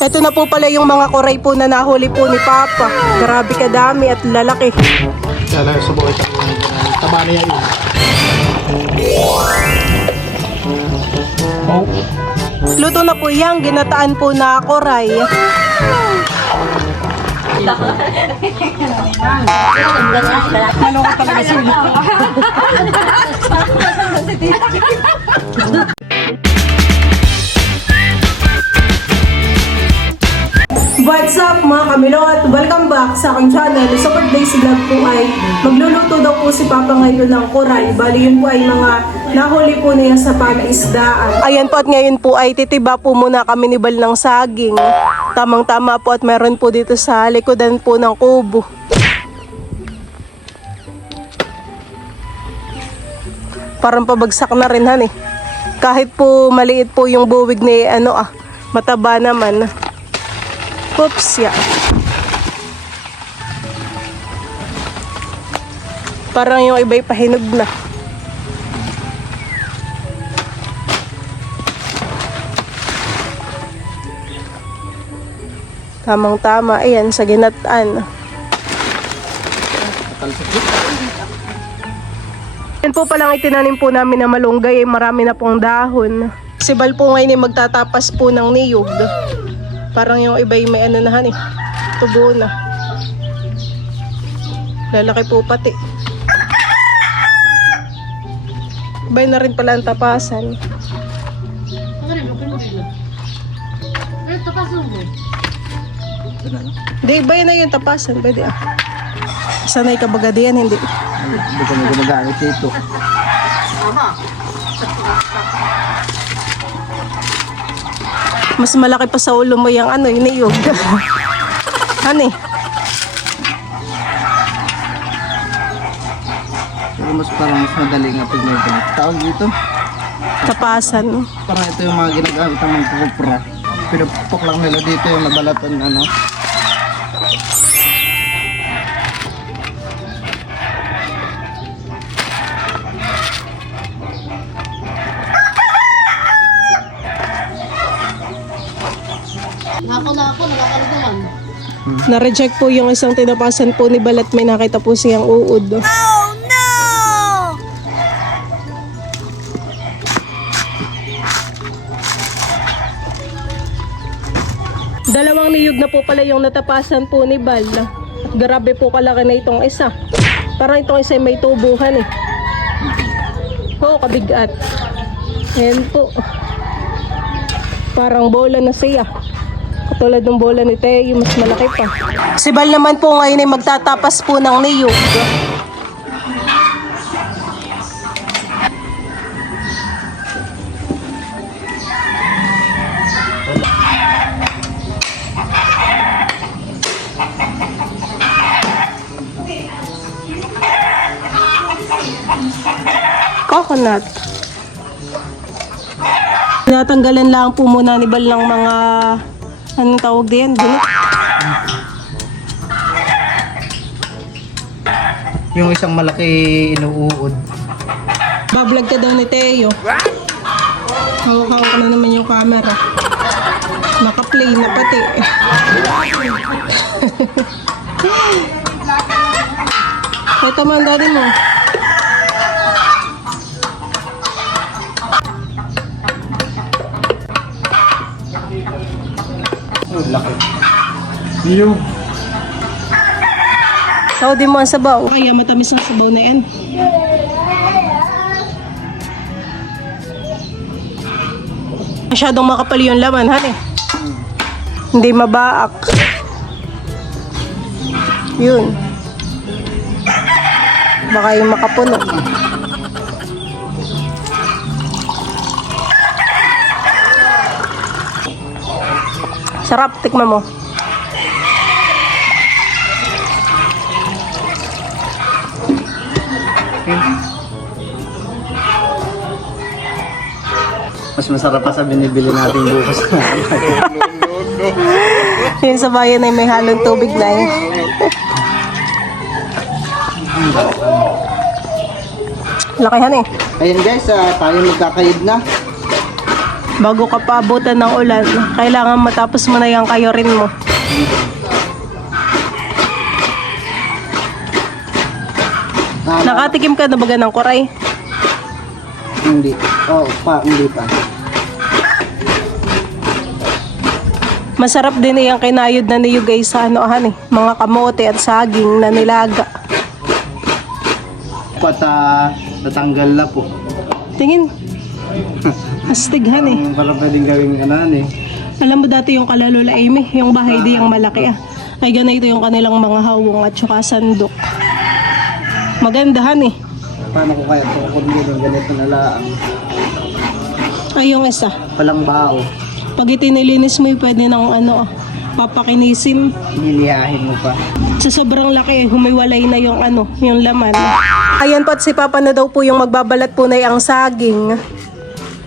Ito na po pala yung mga koray po na nahuli po ni Papa. Grabe kadami at lalaki. Kaya subukan ito. Taba niya yun. Oh. Luto na po yan, ginataan po na koray. Malungkot talaga sila. What's up mga kamilot? Welcome back sa aking channel. Sa today's vlog po ay magluluto daw po si Papa ngayon ng koray. Bali yun po ay mga nahuli po niya sa panaisdaan. Ayan po at ngayon po ay titiba po muna kami ni Bal ng saging. Tamang tama po at meron po dito sa likodan po ng kubo. Parang pabagsak na rin han eh. Kahit po maliit po yung buwig ni mataba naman. Oops, ya. Parang yung iba'y pahinog na. Tamang-tama. Ayan, sa ginataan. Yan po palang itinanim po namin na malunggay. Marami na pong dahon. Si Bal po ngayon ay magtatapas po ng niyog. Parang yung iba'y may nahan eh. Tubo na. Lalaki po pati. Iba'y na rin pala ang tapasan. Hindi, iba'y na yung tapasan. Pwede Sanay ka baga diyan, hindi. Hindi kami gumagamit dito. Mas malaki pa sa ulo mo yung yung niyog. Ano eh? Pero mas madali nga pag may ganit. Tawag dito. Tapasan. Parang ito yung mga ginagamit ng mga kupra. Pinapok lang nila dito yung nabalatan Nakakaldaman. Na-reject po yung isang tinapasan po ni Balat. May nakita po siyang uod. Oh no! Dalawang niyog na po pala yung natapasan po ni Bal. At grabe po kalaki na itong isa. Parang itong isa may tubuhan eh. Oo, kabigat. Ayan po. Parang bola na siya. Katulad ng bola ni Teo, mas malaki pa. Si Bal naman po ngayon ay magtatapas po ng niyog. Coconut. Tinatanggalan lang po muna ni Bal ng mga anong tawag din? Gunit? yung isang malaki inuuod. Bablog ka daw ni Teo. Hawak-hawak ko na naman yung camera. Naka-play na pati. Ay, tama ang daddy mo. Laki. Yung Saudi mo ang sabaw. Kaya matamis na sabaw na yan. Masyadong makapal yung laman, han eh. Hindi mabaak. Yun. Baka yung makapuno. Sarap, tikman mo. mas masarap pa sa binibili natin bukas. Yung sa bayan ay may halong tubig na eh. Lakihan eh. Ayun guys, tayo magkakayod na. Bago ka paabutan ng ulan, kailangan matapos mo na yung kayorin mo. Nakatikim ka na ba ng kuray? Hindi. Hindi pa. Masarap din yung kinayod na niyo guys sa ano mga kamote at saging na nilaga. Natanggal na po. Tingin. Astighan eh. Para pwedeng gawing kanan eh. Alam mo dati yung kalalola Amy, yung bahay di yung malaki ay ganito yung kanilang mga hawong at saka sandok. Magandahan eh. Paano ko kaya ito kung hindi ganito na lang? Ay yung isa. Palang bao. Pag itinilinis mo pwede nang papakinisin. Nilihahin mo pa. Sa sobrang laki, humiwalay na yung yung laman. Ayan po at si Papa na daw po yung magbabalat po na ang saging.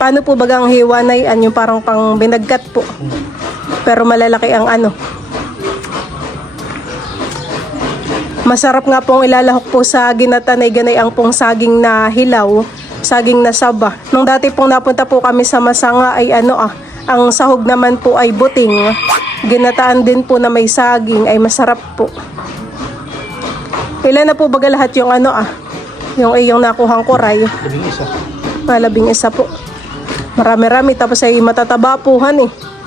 Paano po bagang hiwa na yan? Yung parang pang binagkat po. Pero malalaki ang Masarap nga pong ilalahok po sa ginatanay-ganay ang pong saging na hilaw, saging na saba. Nung dati pong napunta po kami sa Masanga ay ang sahog naman po ay buting. Ginataan din po na may saging ay masarap po. Ilan na po baga lahat yung yung iyong nakuhang kuray? 11. Labing isa po. Marami-rami tapos ay matataba po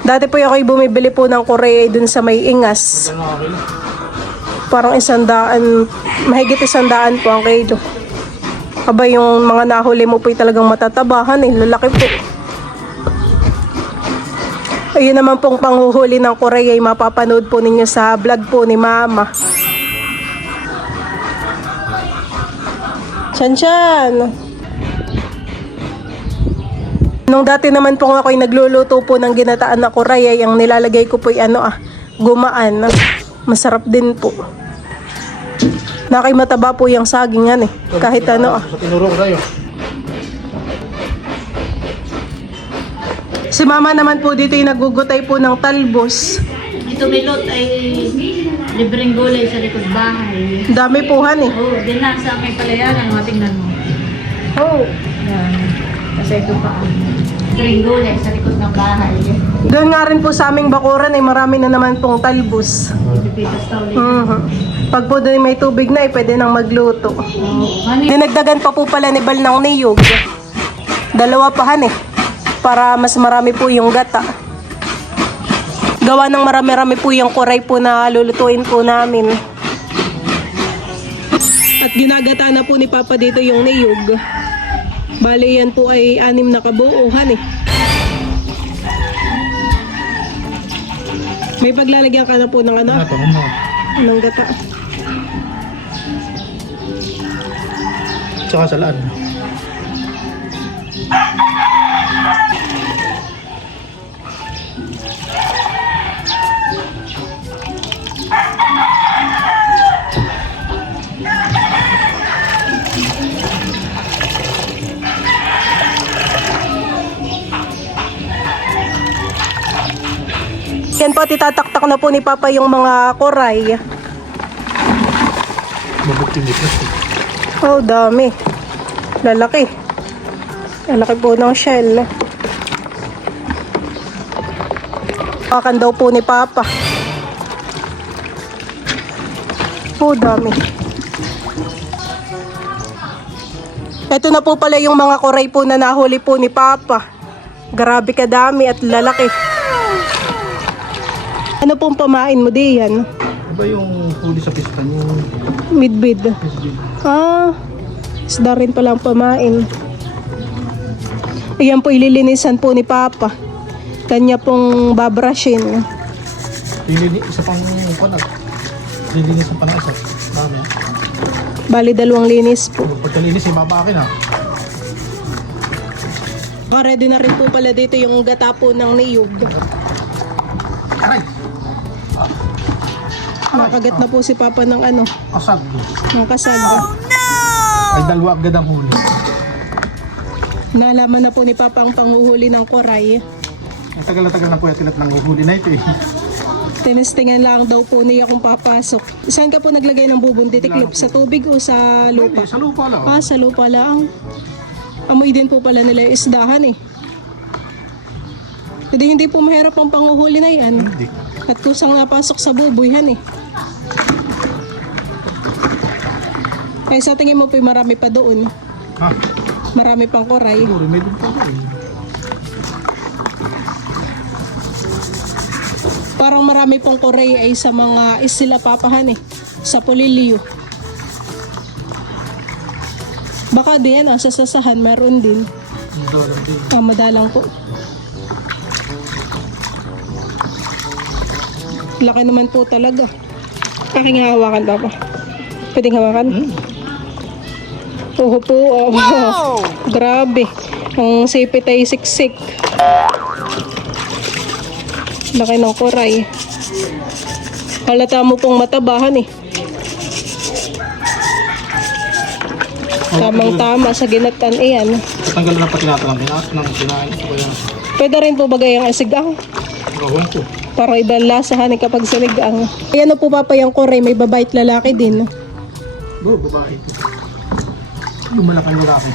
Dati po ako'y bumibili po ng kuray dun sa may ingas. Parang 100, mahigit 100 po ang kilo. Aba yung mga nahuli mo po talagang matatabahan lalaki po. Ayun naman pong panghuhuli ng kuray ay mapapanood po ninyo sa vlog po ni Mama. Chan. Nung dati naman po ako'y nagluluto po ng ginataan na kuray ay ang nilalagay ko po ay gumaan. Masarap din po. Mataba po yung saging kahit Sa tinuro ko tayo. Si Mama naman po dito yung nagugutay po ng talbos. Ito milot ay libreng gulay sa likod bahay. Dami po Oo, din na sa aking palayanan, tingnan mo. Oh. Yan. Kasi ito pa. Libreng gulay sa likod ng bahay. Doon nga rin po sa aming bakuran ay marami na naman pong talbos. Pipitas tao ulit. Pag po doon may tubig na pwede nang magluto. Dinagdagan pa po pala ni Bal ng niyog. 2 pa para mas marami po yung gata. Gawa ng marami-rami po yung kuray po na lulutuin po namin. At ginagata na po ni Papa dito yung niyog. Bale yan po ay 6 na kabuo May paglalagyan ka na po ng ng gata. Tsaka salaan. Yan po, titataktak na po ni Papa yung mga koray. Mabuti ni plastic. Oh, dami. Lalaki. Lalaki po ng shell. Pakan daw po ni Papa. Oh, dami. Ito na po pala yung mga koray po na nahuli po ni Papa. Grabe kadami at lalaki. Ano pong pamain mo diyan? Iba yung huli sa pista niyo. Midbid. Isda rin pala ang pamain. Ayan po, ililinisan po ni Papa. Kanya pong babrushin. Isa pang panag. Lilinisan pa ng isa. Dami Bali 2 linis po. Pagkalinis, ibabakin Ready na rin po pala dito yung gata po ng niyog. Aray! Nakagat na po si Papa ng Kasag. ng kasag. Ay, 2 agad ang huli. Nalaman na po ni Papa ang panghuhuli ng koray. Ang tagal na po yung tilat ng huli na ito Tinestingan lang daw po niya kung papasok. Saan ka po naglagay ng bubundi tiklop? Sa tubig o sa lupa? Sa lupa lang. Sa lupa lang. Amoy din po pala nila yung isdahan Hindi po mahirap ang panguhuli na yan. Hindi. At kusang napasok sa bubuyan eh. Ay sa tingin mo po marami pa doon. Ha? Marami pang koray. Siguro, may doon pa doon. Parang marami pong koray ay sa mga isla papahan eh. Sa Polilio. Baka din sa sasahan meron din. Doon din. Madalang po. Laki naman po talaga. Aking hawakan pa. Pwedeng hawakan? Oo po. Wow! Grabe. Ang sipit ay siksik. Laki ng koray. Halata mo pong matabahan eh. Tamang-tama sa ginatan iyan. Tanggal na pa tinatanggal. Nang kinain ito kaya. Pwede rin po bagay ang asigang. Gawin ko. Para ibang lasahan eh kapag sinigang. Ayan na po papayang koray. May babae at lalaki din. Babae ito. Lumalaking lalaki.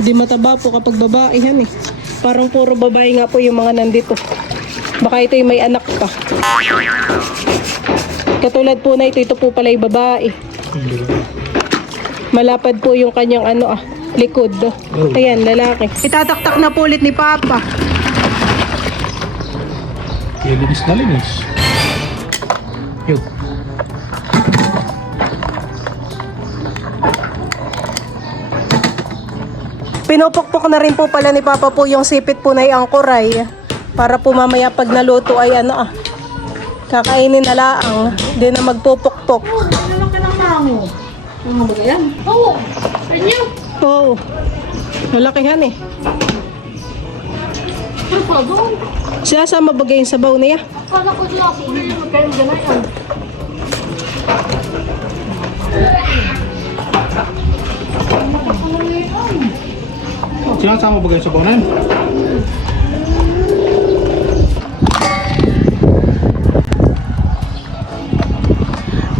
Hindi mataba po kapag babae yan eh. Parang puro babae nga po yung mga nandito. Baka ito yung may anak pa. Katulad po na ito po pala yung babae. Malapad po yung kanyang likod. Ayan, lalaki. Itataktak na po ulit ni Papa. Linis na linis. Yun. Pinupukpok na rin po pala ni Papa po yung sipit po na yung koray. Para po mamaya pag naluto ay kakainin na laang. Hindi na magpupukpok. Ano ka ng mango? Ano ba yan? Oo. Kanya. Oo. Lalakihan eh. Ano pa doon? Sinasama bagay yung sabaw niya. Kala ko siya ako. Magkano gano'n yan? Sinasama ba kayo sa bonan?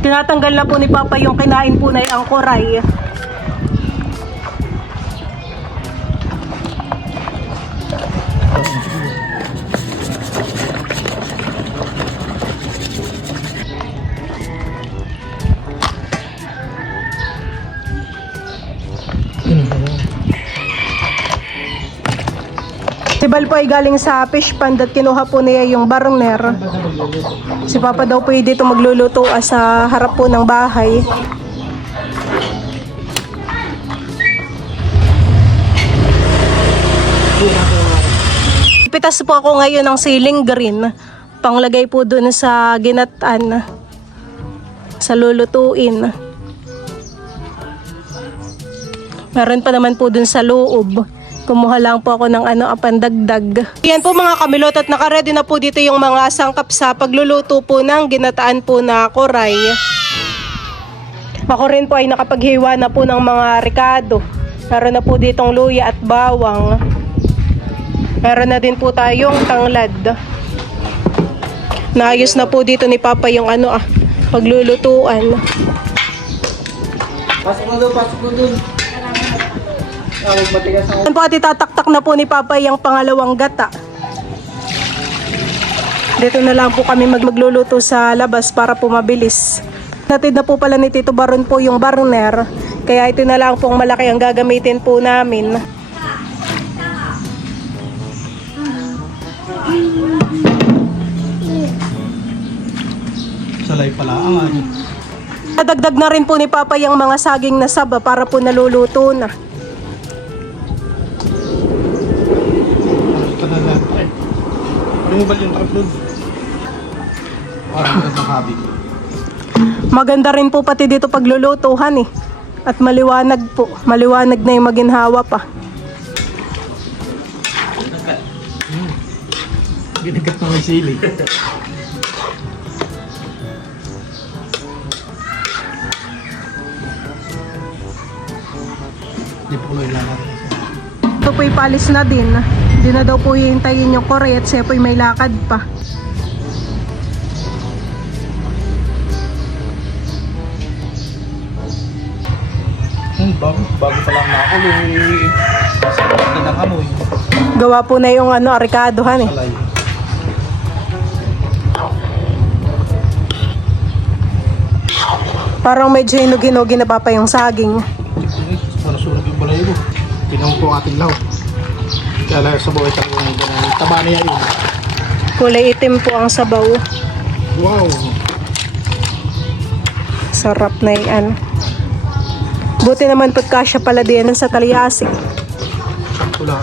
Tinatanggal na po ni Papa yung kinain po na yung koray. Si Bal po ay galing sa fish pond at kinuha po niya yung barner. Si Papa daw po ay dito magluluto sa harap po ng bahay. Pitas po ako ngayon ng ceiling green. Panglagay po dun sa ginatan. Sa lulutuin. Meron pa naman po dun sa loob. Kumuha lang po ako ng pandagdag. Yan po mga kamilot at nakaredy na po dito yung mga sangkap sa pagluluto po ng ginataan po na koray. Ako rin po ay nakapaghiwa na po ng mga ricado. Meron na po ditong luya at bawang. Meron na din po tayong tanglad. Naayos na po dito ni Papa yung paglulutuan. Pasok mo doon. Yan po at itataktak na po ni Papa yung pangalawang gata. Dito na lang po kami magluluto sa labas para po mabilis. Natid na po pala ni Tito Baron po yung barner. Kaya ito na lang pong malaki ang gagamitin po namin. Salay pala ang Nadagdag na rin po ni Papa yung mga saging na saba para po naluluto na. Ano ba yung truck doon? Parang ng habi. Maganda rin po pati dito paglulutuhan eh. At maliwanag po. Maliwanag na yung maginhawa pa. Ginagat mo may sili. Hindi po ko ilangat. Ito po ipalis na din. Hindi na daw po hihintayin yung koray at siya po may lakad pa. Bago pa lang nakuloy. Ganda ng amoy. Gawa po na yung arikadohan eh. Alay. Parang medyo hinug-hinugi na papa yung saging. Para sunog yung balay mo. Pinang po ating law. Kaya lang sa buhay sa mga ganun. Taba niya yun. Kulay itim po ang sabaw. Wow. Sarap na yan. Buti naman pagkasya pala din sa talyasi. Wala.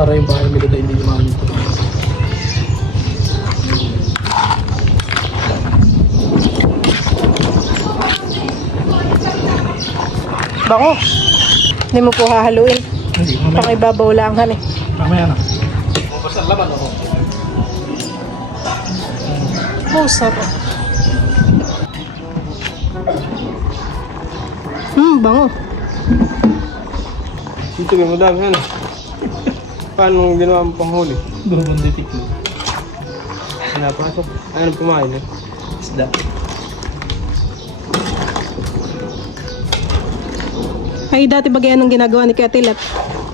Para yung bahay nila hindi naman ito. Bango. Hindi mo po hahaluin. Hindi, mamaya. Pakibabaw lang han eh. Mamaya na. Basta laman ako. Oh, sarap. Bango. Dito mo dami ano. Paano ginawa mo panghuli? Durban ditik mo. Pinapasok. Ano pumain eh? Isda. Ay, dati bagay anong ginagawa ni Katilat?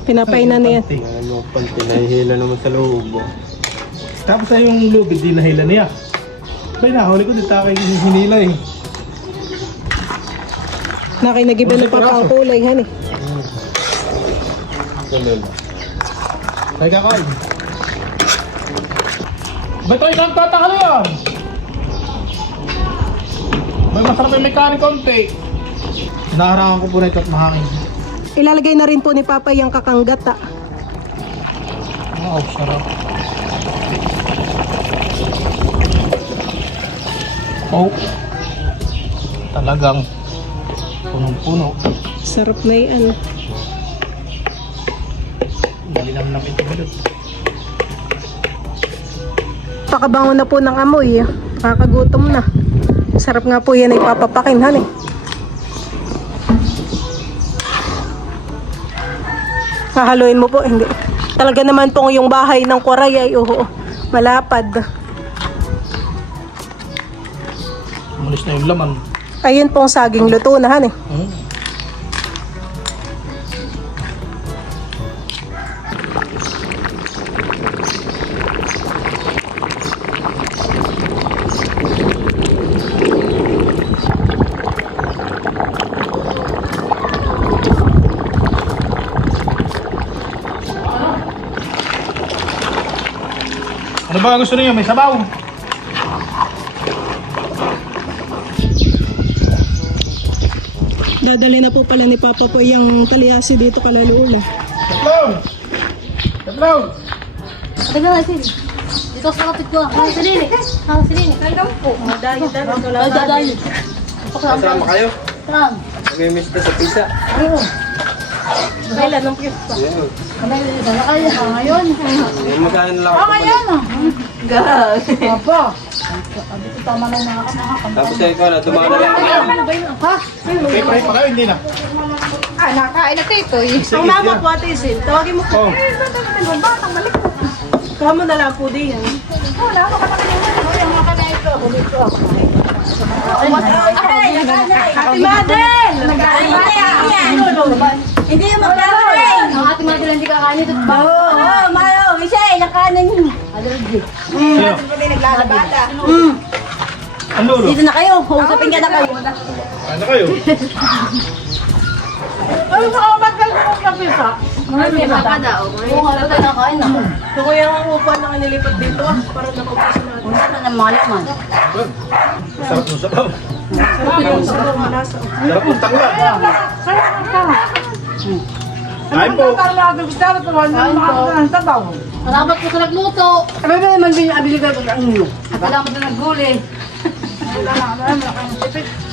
Pinapainan niya. Ano panty, nahihila naman sa loob. Tapos ay yung lubid, di nahila niya. Kaya nahuli ko, di tayo hinila eh. Nakinagiba na papa ang kulay han eh. Ganun. Kaya kakain. Ba't ay nagtatakal yan? May masarap yung mekanik konti. Naharangan ko po na ito at mahangin. Ilalagay na rin po ni Papa yung kakanggata. Wow, sarap. Oh, talagang punong-puno. Sarap na yan. Malinam na ito balot. Pakabango na po ng amoy. Kakagutom na. Sarap nga po yan ay papapakin han eh. Hahaluin mo po, hindi. Talaga naman pong yung bahay ng Koray ay malapad. Malis na yung laman. Ayun pong saging luto na han eh. Ano ba gusto niyo? May sabaw? Dadali na po pala ni Papa po yung talyasi dito kalaluula. Tatlong! Tatlong! Tagal na sila. Dito sa kapit ko. Ang silini. Ang silini. Kailan po? Madayo Ay, dadayo. Kasama kayo? Saan? Nag-miss na sa pizza. Ayun. Kailan ng piyesta? Yan. Nakaya ngayon. Yung magkano lang ako. Ngayon ah. Gas. Opo. Dito tama na mga Tapos sa ikaw na, tumawa na lang ako. Ha? May pray pa kayo, hindi na. Ah, nakain na ito eh. Ang mama po ate Isil, tawagin mo po. Oh. Batang balik po. Kamo na lang po din yan. Wala ako katapos yung mga kanay ko. Dito ako. Ate Madel! Hindi yung magkakain. Ang ating mga hindi kakain ito. Oo, Maro, Michelle, nakanin yun. Allergy. Sino? Naglalabata. Ang lolo? Dito na kayo, usapin ka na kayo. Ano kayo? Ay, baka magkalunod na pisa. May makada o. Oo, ano tayo nakain na. So kuya ang upa na inilipat dito para nakaupasin natin. Una na ng mga laman. Sarap ng sabaw. Sarap yung sabaw malasa. Sarap ng tangla. Kain po. Salamat po sa nagluto. Ano ba naman binabili ka ng inyo? Salamat na nagguli.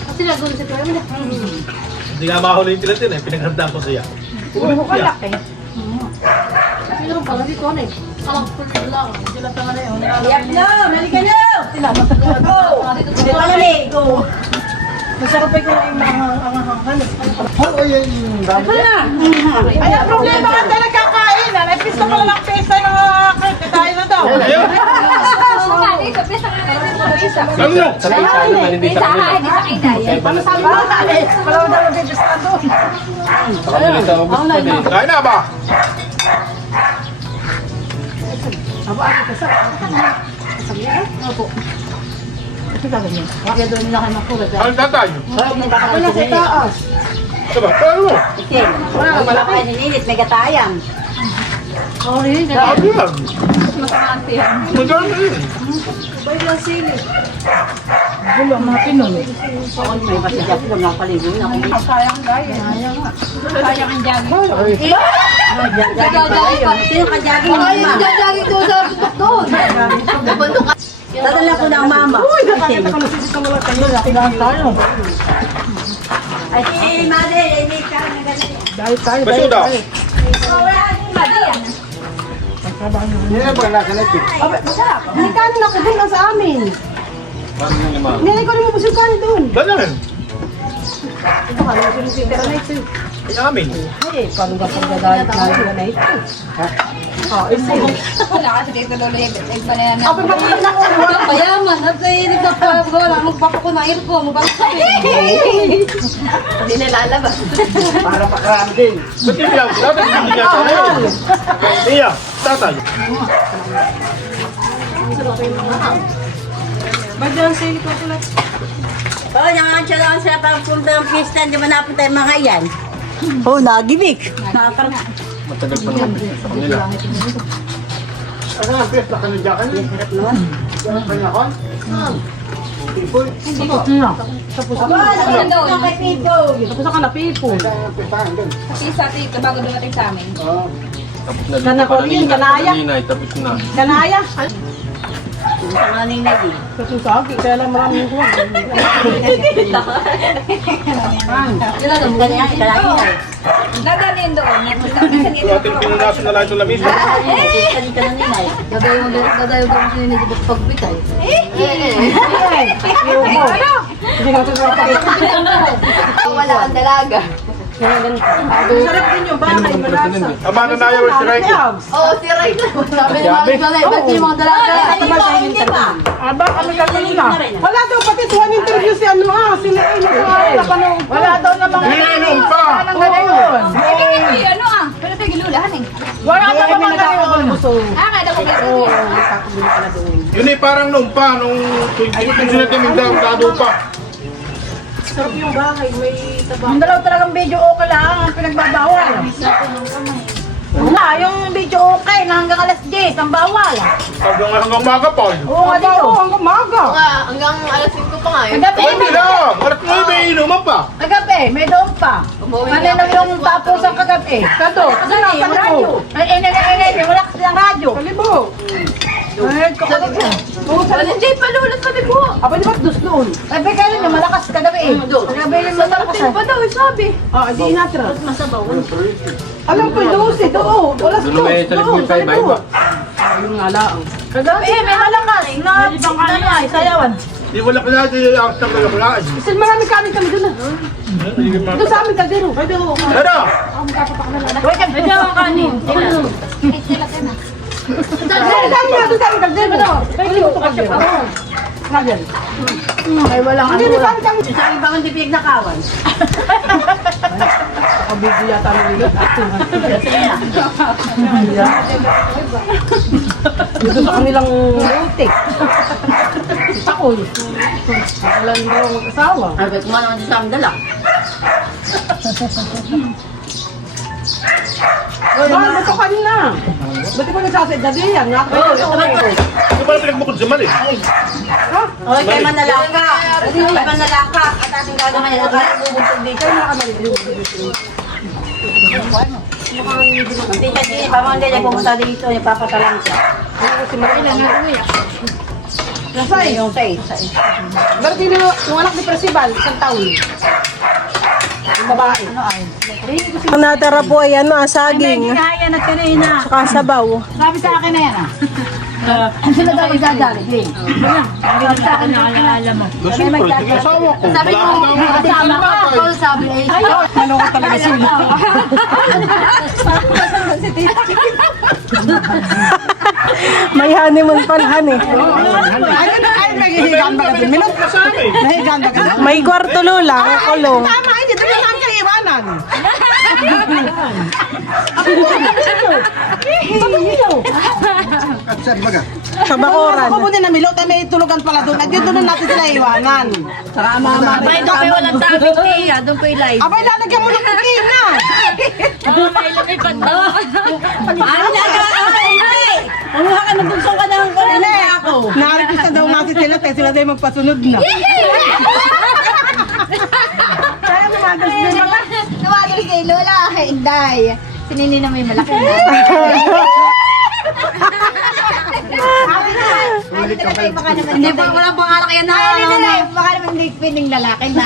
Kasi nagguli sa tuwa. Hindi nga makahuli yung tilatin eh. Pinaghandaan ko siya. Pero pala dito ano eh. Alam ko lang. Sila tanga na yun. Yap no, halika no! Go! Dito ka na go! Masarap ay kung yung mga angahangan. Oh, ayan. Dami. Ay, ang problema ka tayo nagkakain. Ay, pista ko lang pesta ng karte tayo na daw. Ano yun? Sa naman, hindi sa kanila. Sabi mo sabi, wala daw nagpista doon. Pagkabilis ang ubus pa din. Kain na ba? Kaya doon na kayo makulat. Ano tatay? Wala sa taas. Diba? Paano mo? Wala kang malaki. Nininit, may gatayan. Sabi yan. Maganda yun. May masadya ko na paligo na. Sino ka jogging? Jajagin ko sa bundok doon. Dadala ko ng mama. Ay, si Mother, hindi ka nagalit. Baso daw. Yan ba nakalit eh? May kanin ako doon sa amin. Parang yung lima. Nilay ko naman po yung kanin doon. Ganyan. Ito ka, naman sinisitira na ito. Ay, amin. Ay, paano ka pang gagalit na ito? Wala kasi dito lolo yung banana na. Payaman, at kainip na pa ako. Magpapako na air ko. Hindi nalalabas. Para pakarami din. Ba't yung bilang? Dapat hindi niya tayo. Iya, tatay. Ba't yan sili ko sila? Oo, nangangatsa lang sa pagpunta ng pista. Hindi mo napunta yung mga yan. Oo, nagibig. Nakakarap. Matagal pa naman sa kanila. Ano nga, pes, nakanadya ka niya. Hirap naman. Kanya ko? People. Ano doon? Kay Pito. Tapos ka na people. Pesahan din. Kasi sa dito bago dumating sa amin. Oo. Tapos na Sana ko rin, kanaya. Tapos na. Kanaya. Sa mga ninay din. Sa susagi, kaya lang maraming kuwan. Kanya, kalagi na. Naganin doon. Naganin Yung ating pinunasan na lang itong lamisa. Kali ka ng ninay. Gagayo ko kasi nila dito pagbitay. Hindi natin Wala kang dalaga. Sarap din yung bahay, malasa. Amano na yaw si Raiko. Oo, si Ray. Sabi ni Mami Balay, ba't yung mga dalaga? Hindi pa. Aba, kami gagawin na. Wala daw pati tuwan interview si ano si Leay na napanood. Wala daw na mga Hinanong pa! Ano ah? Pero ito gilulahan eh. Wala daw na mga gagawin. Kada ko may Yun eh, parang nung pa, nung sinabi kami daw, dado pa. Sarap yung bahay, may taba. Yung dalaw talagang video okay lang ang pinagbabawal. Yung video okay na hanggang alas 10 ang bawal. Hanggang maga pa. Oo nga dito. Hanggang maga. Hanggang alas 5 pa nga eh. Kagabi, Hindi lang! Arat mo may inuman pa. kagabi, may doon pa. Ano yung tapos ang kagabi? Kado, kasi nasa radyo. Ay, wala kasi ang radyo. Kalibo. Ay, kagabi. Hindi pa lulot kami po. Aba, di ba dus doon? Ay, kailan yung malakas kagabi? Kagabi yung malakas. Pa daw, sabi. Ah, di inatras. Masabaw. Alam ko, dosi, doon. Wala sa Doon may talibong tayo, iba. Yung alaang. Kagabi, may malakas. Na, sayawan. Di wala klase, ang sa wala klase. Kasi marami kanin kami doon ah. Doon sa amin, kadero. Kadero. Ano? Wait, may ang kanin. Sila ka na. Doon sa amin, doon sa amin, kadero. Kadero to kadero. Kadero. Ay, walang Hindi, di ba kami? Sa ibang hindi pinagkawan. Kabigil yata nila. Dito sa kanilang butik. Ako, wala nila akong mag-asawa. Ay, kumano naman sa aming dala. Mahal mo ito kanina. Ba't di ba nagsasaid na din yan? Di ba pinagbukod sa mali? Okay, kay Manalaka. Kay Manalaka. At ating gagawin. At ating bubutog dito. Ang tita din, pamangkin niya pumunta dito. Nagpapatalang siya. Si Marina nga umiyak. Nasaan? Yung say. Pero di nyo, yung anak ni Percival, isang taon. Yung babae. Ano ay? Ang natara po ay ano, saging. Kaya na kanina. Saka sabaw. Sabi sa akin na yan ah. Sila daw magdadali. Gusto ko, sige asawa ko. Sabi ko, kasama ka. Ako sabi eh. Naloko talaga sila. May honeymoon palhan eh. Ay, naghihigaan ba ka din? Milot? Kasama eh. Nahihigaan ba ka din? May kwarto lola, kulong. Tama, hindi. Dito lang kayo iwanan. Sir, baga. Sa bakuran. Ako po din na Milot, ay may tulugan pala doon. At dito na natin sila iwanan. Abay, doon kayo walang topic eh. Doon kayo live. Abay, lalagyan mo ng kukina. May lumipad na. Ano na ka? Umuha ka ng bunsong ka ng Hindi. Narequest na daw natin sila, kaya sila tayo magpasunod na. Kaya lumagas din ba? Nawagin kay Lola. Inday. Sinini na may malaki na. Hindi pa wala pang alak yan na. Baka naman hindi pining lalaki na.